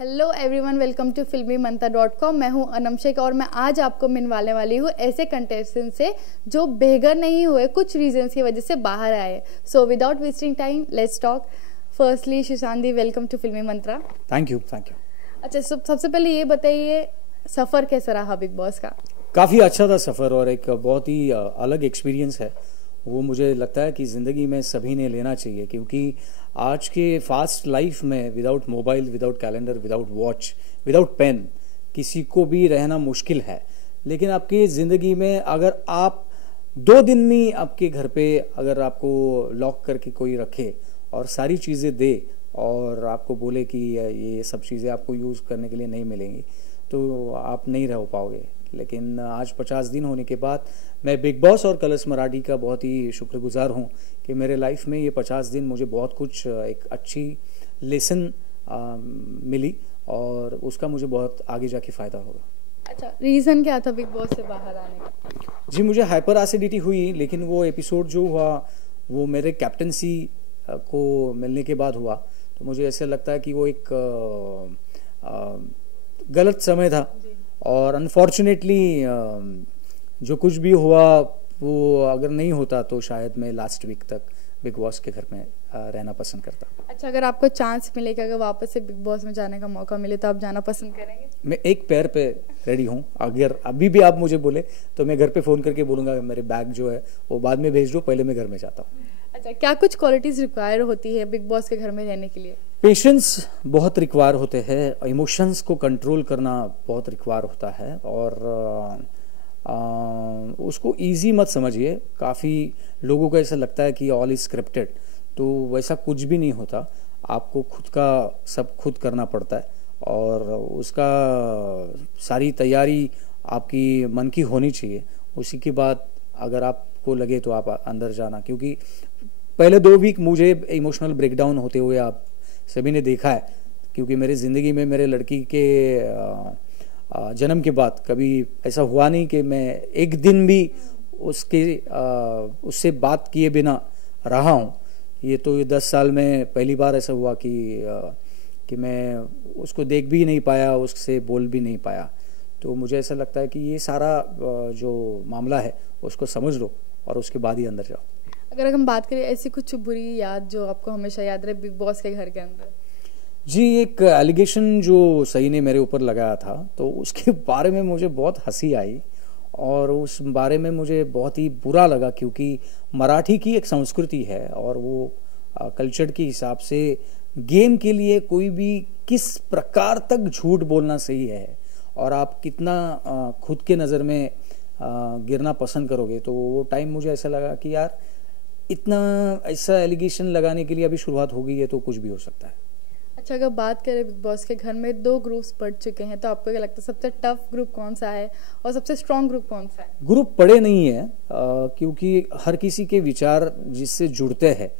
Hello everyone, welcome to filmymantha.com। मैं हूं अनम शेख और मैं आज आपको मिलवाने वाली हूं ऐसे कंटेस्टेंट से जो बेघर नहीं हुए, कुछ रीजंस की वजह से बाहर आए। So without wasting time let's talk. Firstly Sushant दी, welcome to Filmy Mantra. Thank you. अच्छा, सबसे पहले ये बताइए, सफ़र कैसा रहा बिग बॉस का? काफ़ी अच्छा था सफ़र और एक बहुत ही अलग एक्सपीरियंस है। वो मुझे लगता है कि ज़िंदगी में सभी ने लेना चाहिए, क्योंकि आज के फास्ट लाइफ में without mobile, without calendar, without watch, without pen किसी को भी रहना मुश्किल है। लेकिन आपकी ज़िंदगी में अगर आप 2 दिन में आपके घर पे अगर आपको लॉक करके कोई रखे और सारी चीज़ें दे और आपको बोले कि ये सब चीज़ें आपको यूज़ करने के लिए नहीं मिलेंगी, तो आप नहीं रह पाओगे। लेकिन आज 50 दिन होने के बाद मैं बिग बॉस और कलर्स मराठी का बहुत ही शुक्रगुजार हूँ कि मेरे लाइफ में ये 50 दिन मुझे बहुत कुछ एक अच्छी लेसन मिली और उसका मुझे बहुत आगे जाके फ़ायदा होगा। अच्छा, रीज़न क्या था बिग बॉस से बाहर आने का? जी, मुझे हाइपर एसिडिटी हुई, लेकिन वो एपिसोड जो हुआ वो मेरे कैप्टनसी को मिलने के बाद हुआ। तो मुझे ऐसा लगता है कि वो एक गलत समय था और अनफॉर्चुनेटली जो कुछ भी हुआ वो अगर नहीं होता तो शायद मैं लास्ट वीक तक बिग बॉस के घर में रहना पसंद करता। अच्छा, अगर आपको चांस मिले कि अगर वापस से बिग बॉस में जाने का मौका मिले तो आप जाना पसंद करेंगे? मैं एक पैर पे रेडी हूँ। अगर अभी भी आप मुझे बोले तो मैं घर पे फ़ोन करके बोलूँगा मेरे बैग जो है वो बाद में भेज दो, पहले मैं घर में जाता हूँ। अच्छा, क्या कुछ क्वालिटीज़ रिक्वायर होती है बिग बॉस के घर में रहने के लिए? पेशेंस बहुत रिक्वायर होते हैं, इमोशंस को कंट्रोल करना बहुत रिक्वायर होता है और उसको इजी मत समझिए। काफ़ी लोगों को ऐसा लगता है कि ऑल इज स्क्रिप्टेड, तो वैसा कुछ भी नहीं होता। आपको खुद का सब खुद करना पड़ता है और उसका सारी तैयारी आपकी मन की होनी चाहिए। उसी के बाद अगर आपको लगे तो आप अंदर जाना, क्योंकि पहले 2 वीक मुझे इमोशनल ब्रेकडाउन होते हुए आप सभी ने देखा है, क्योंकि मेरी ज़िंदगी में मेरे लड़की के जन्म के बाद कभी ऐसा हुआ नहीं कि मैं एक दिन भी उससे बात किए बिना रहा हूँ। ये तो 10 साल में पहली बार ऐसा हुआ कि मैं उसको देख भी नहीं पाया, उससे बोल भी नहीं पाया। तो मुझे ऐसा लगता है कि ये सारा जो मामला है उसको समझ लो और उसके बाद ही अंदर जाओ। अगर हम बात करें ऐसी कुछ बुरी याद जो आपको हमेशा याद रहे बिग बॉस के घर के अंदर? जी, एक एलिगेशन जो सही ने मेरे ऊपर लगाया था, तो उसके बारे में मुझे बहुत हंसी आई और उस बारे में मुझे बहुत ही बुरा लगा, क्योंकि मराठी की एक संस्कृति है और वो कल्चर के हिसाब से गेम के लिए कोई भी किस प्रकार तक झूठ बोलना सही है और आप कितना खुद के नज़र में गिरना पसंद करोगे। तो वो टाइम मुझे ऐसा लगा कि यार इतना ऐसा एलिगेशन लगाने के लिए अभी शुरुआत हो गई है तो कुछ भी हो सकता है। अच्छा, अगर बात करें बिग बॉस के घर में 2 ग्रुप्स पढ़ चुके हैं, तो आपको क्या लगता है सबसे टफ ग्रुप कौन सा है और सबसे स्ट्रॉन्ग ग्रुप कौन सा है? ग्रुप पढ़े नहीं है, क्योंकि हर किसी के विचार जिससे जुड़ते हैं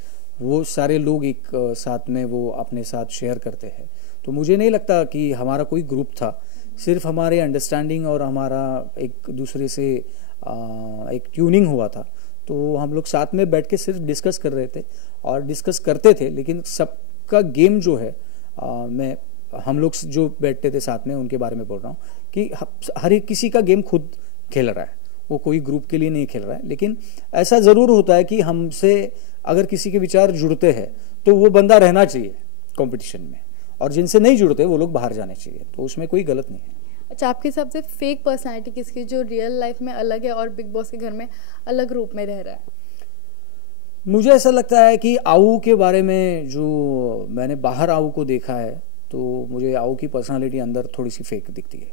वो सारे लोग एक साथ में वो अपने साथ शेयर करते हैं। तो मुझे नहीं लगता कि हमारा कोई ग्रुप था, सिर्फ हमारे अंडरस्टैंडिंग और हमारा एक दूसरे से एक ट्यूनिंग हुआ था। तो हम लोग साथ में बैठ के सिर्फ डिस्कस कर रहे थे और डिस्कस करते थे, लेकिन सबका गेम जो है हम लोग जो बैठते थे साथ में उनके बारे में बोल रहा हूँ कि हर एक किसी का गेम खुद खेल रहा है, वो कोई ग्रुप के लिए नहीं खेल रहा है। लेकिन ऐसा ज़रूर होता है कि हमसे अगर किसी के विचार जुड़ते हैं तो वो बंदा रहना चाहिए कंपटीशन में, और जिनसे नहीं जुड़ते वो लोग बाहर जाने चाहिए, तो उसमें कोई गलत नहीं है। अच्छा, आपके हिसाब से फेक पर्सनालिटी किसकी जो रियल लाइफ में अलग है और बिग बॉस के घर में अलग रूप में रह रहा है? मुझे ऐसा लगता है कि आऊ के बारे में जो मैंने बाहर आऊ को देखा है, तो मुझे आऊ की पर्सनालिटी अंदर थोड़ी सी फेक दिखती है।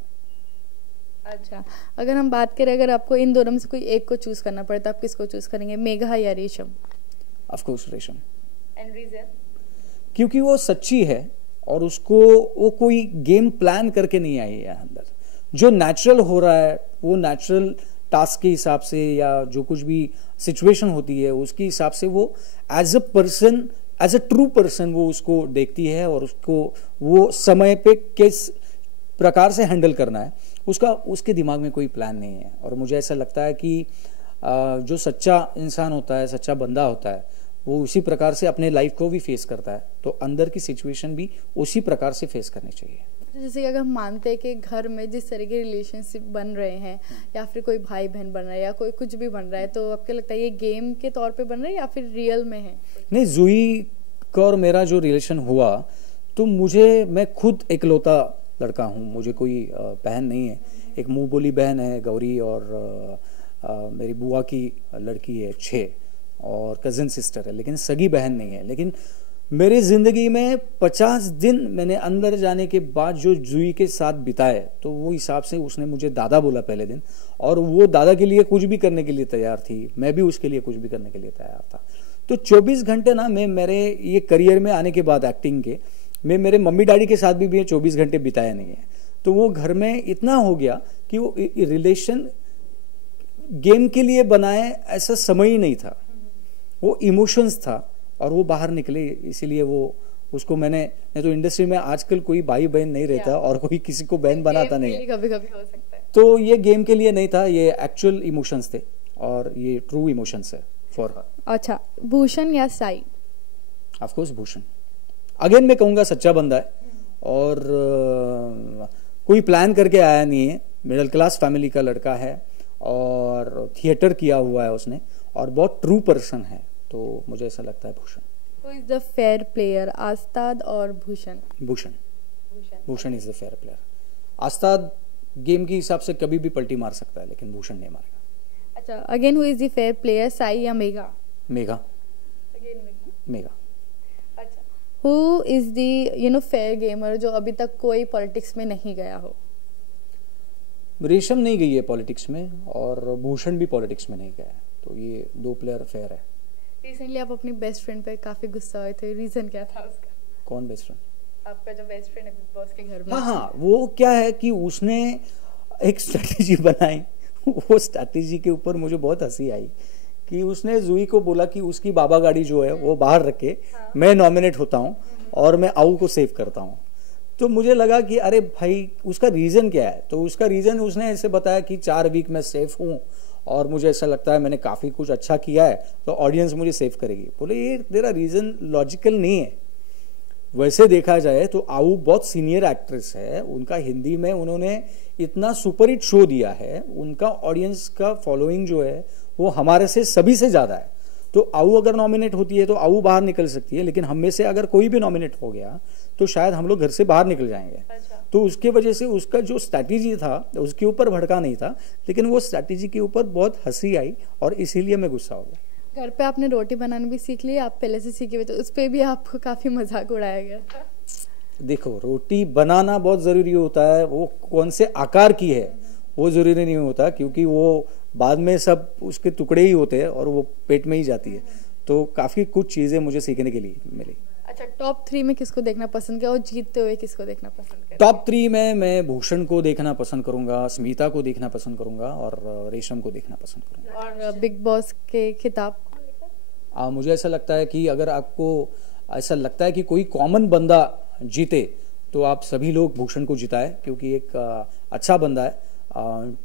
अच्छा, अगर हम बात करें, अगर आपको इन दोनों में से कोई एक को चूज करना पड़े तो आप किसको चूज करेंगे, मेघा या Resham? Of course Resham. And reason? क्योंकि वो सच्ची है और उसको वो कोई गेम प्लान करके नहीं आई है अंदर। जो नेचुरल हो रहा है वो नेचुरल टास्क के हिसाब से या जो कुछ भी सिचुएशन होती है उसके हिसाब से वो as a person, as a true person वो उसको देखती है और उसको वो समय पे किस प्रकार से हैंडल करना है उसके दिमाग में कोई प्लान नहीं है। और मुझे ऐसा लगता है कि जो सच्चा इंसान होता है, सच्चा बंदा होता है, वो उसी प्रकार से अपने लाइफ को भी फेस करता है, तो अंदर की सिचुएशन भी उसी प्रकार से फेस करनी चाहिए। जैसे कि अगर हम मानते हैं कि घर में जिस तरह के रिलेशनशिप बन रहे हैं या फिर कोई भाई बहन बन रहा है या कोई कुछ भी बन रहा है, तो आपको लगता है ये गेम के तौर पे बन रहा है या फिर रियल में है? नहीं, जूही का और मेरा जो रिलेशन हुआ, तो मैं खुद इकलौता लड़का हूँ, मुझे कोई बहन नहीं है। एक मुंह बोली बहन है गौरी, और मेरी बुआ की लड़की है 6, और कजिन सिस्टर है, लेकिन सगी बहन नहीं है। लेकिन मेरी जिंदगी में 50 दिन मैंने अंदर जाने के बाद जो जूही के साथ बिताए, तो वो हिसाब से उसने मुझे दादा बोला पहले दिन, और वो दादा के लिए कुछ भी करने के लिए तैयार थी, मैं भी उसके लिए कुछ भी करने के लिए तैयार था। तो 24 घंटे ना, मैं मेरे ये करियर में आने के बाद एक्टिंग के, मैं मेरे मम्मी डैडी के साथ भी 24 घंटे बिताया नहीं है। तो वो घर में इतना हो गया कि वो रिलेशन गेम के लिए बनाए ऐसा समय ही नहीं था, वो इमोशंस था, और वो बाहर निकले। इसीलिए वो उसको नहीं तो इंडस्ट्री में आजकल कोई भाई बहन नहीं रहता और कोई किसी को बहन बनाता नहीं है, कभी कभी हो सकता है। तो ये गेम के लिए नहीं था, ये एक्चुअल इमोशंस थे, और ये ट्रू इमोशंस है फॉर हर। अच्छा, भूषण या Sai? Of course Bhushan. Again मैं कहूँगा सच्चा बंदा है, और कोई प्लान करके आया नहीं है, मिडिल क्लास फैमिली का लड़का है, और थिएटर किया हुआ है उसने, और बहुत ट्रू पर्सन है, तो मुझे ऐसा लगता है Bhushan. Who is the fair player, Astad और Bhushan? Bhushan is the fair player. Astad game के हिसाब से कभी भी पलटी मार सकता है, लेकिन भूषण नहीं मारेगा। अच्छा, again who is the fair player, Sai या मेघा? मेघा। मेघा। अच्छा, who is the fair gamer जो अभी तक कोई पॉलिटिक्स में नहीं गया हो? रेशम नहीं गई है पॉलिटिक्स में, और भूषण भी पॉलिटिक्स में नहीं गया है, तो ये 2 प्लेयर फेयर है। रिसेंटली आप अपनी बेस्ट फ्रेंड पे काफी गुस्सा हुए थे, रीजन क्या था उसका? कौन बेस्ट फ्रेंड? आपका जो बेस्ट फ्रेंड है बिग बॉस के घर में। हाँ, वो क्या है कि उसने एक स्ट्रैटेजी बनाई, वो स्ट्रैटेजी के ऊपर मुझे बहुत हंसी आई कि उसने जूही को बोला कि उसकी बाबा गाड़ी जो है वो बाहर रखे, मैं नॉमिनेट होता हूँ और मैं आऊ को सेव करता हूँ। तो मुझे लगा कि अरे भाई, उसका रीजन क्या है? तो उसका रीजन उसने ऐसे बताया कि 4 वीक मैं सेफ हूँ, और मुझे ऐसा लगता है मैंने काफी कुछ अच्छा किया है, तो ऑडियंस मुझे सेव करेगी। बोले ये तेरा रीजन लॉजिकल नहीं है। वैसे देखा जाए तो आऊ बहुत सीनियर एक्ट्रेस है, उनका हिंदी में उन्होंने इतना सुपरहिट शो दिया है, उनका ऑडियंस का फॉलोइंग जो है वो हमारे से सभी से ज्यादा है। तो आऊ अगर नॉमिनेट होती है तो आऊ बाहर निकल सकती है, लेकिन हम में से अगर कोई भी नॉमिनेट हो गया तो शायद हम लोग घर से बाहर निकल जाएंगे। अच्छा। तो उसके वजह से उसका जो स्ट्रैटेजी था उसके ऊपर भड़का नहीं था, लेकिन वो स्ट्रैटेजी के ऊपर बहुत हंसी आई, और इसीलिए मैं गुस्सा हो गया। घर पे आपने रोटी बनाना भी सीख ली, आप पहले से सीखे हुए, तो उस पे भी आपको काफी मजाक उड़ाया गया था। देखो, रोटी बनाना बहुत जरूरी होता है, वो कौन से आकार की है वो जरूरी नहीं होता, क्योंकि वो बाद में सब उसके टुकड़े ही होते हैं और वो पेट में ही जाती है। तो काफी कुछ चीजें मुझे सीखने के लिए मिली। अच्छा, टॉप 3 में किसको देखना पसंद किया और जीतते हुए किसको देखना पसंद किया? टॉप 3 में मैं भूषण को देखना पसंद करूंगा, स्मिता को देखना पसंद करूंगा, और रेशम को देखना पसंद करूंगा। और बिग बॉस के खिताब? मुझे ऐसा लगता है कि अगर आपको ऐसा लगता है कि कोई कॉमन बंदा जीते, तो आप सभी लोग भूषण को जिताए, क्योंकि एक अच्छा बंदा है,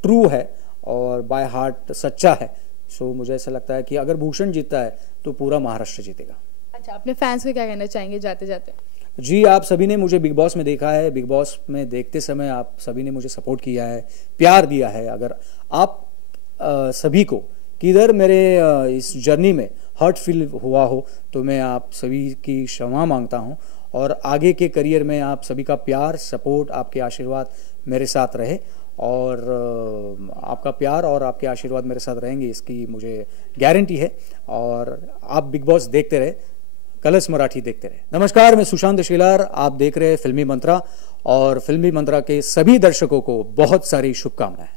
ट्रू है, और बाय हार्ट सच्चा है। सो मुझे ऐसा लगता है कि अगर भूषण जीतता है तो पूरा महाराष्ट्र जीतेगा। अच्छा, अपने फैंस को क्या कहना चाहेंगे जाते जाते? जी, आप सभी ने मुझे बिग बॉस में देखा है, बिग बॉस में देखते समय आप सभी ने मुझे सपोर्ट किया है, प्यार दिया है। अगर आप सभी को किधर मेरे इस जर्नी में हर्ट फील हुआ हो, तो मैं आप सभी की क्षमा मांगता हूं, और आगे के करियर में आप सभी का प्यार, सपोर्ट, आपके आशीर्वाद मेरे साथ रहे, और आपका प्यार और आपके आशीर्वाद मेरे साथ रहेंगे, इसकी मुझे गारंटी है। और आप बिग बॉस देखते रहे, कलर्स मराठी देखते रहे। नमस्कार, मैं सुशांत शेलार, आप देख रहे हैं फिल्मी मंत्रा, और फिल्मी मंत्रा के सभी दर्शकों को बहुत सारी शुभकामनाएं।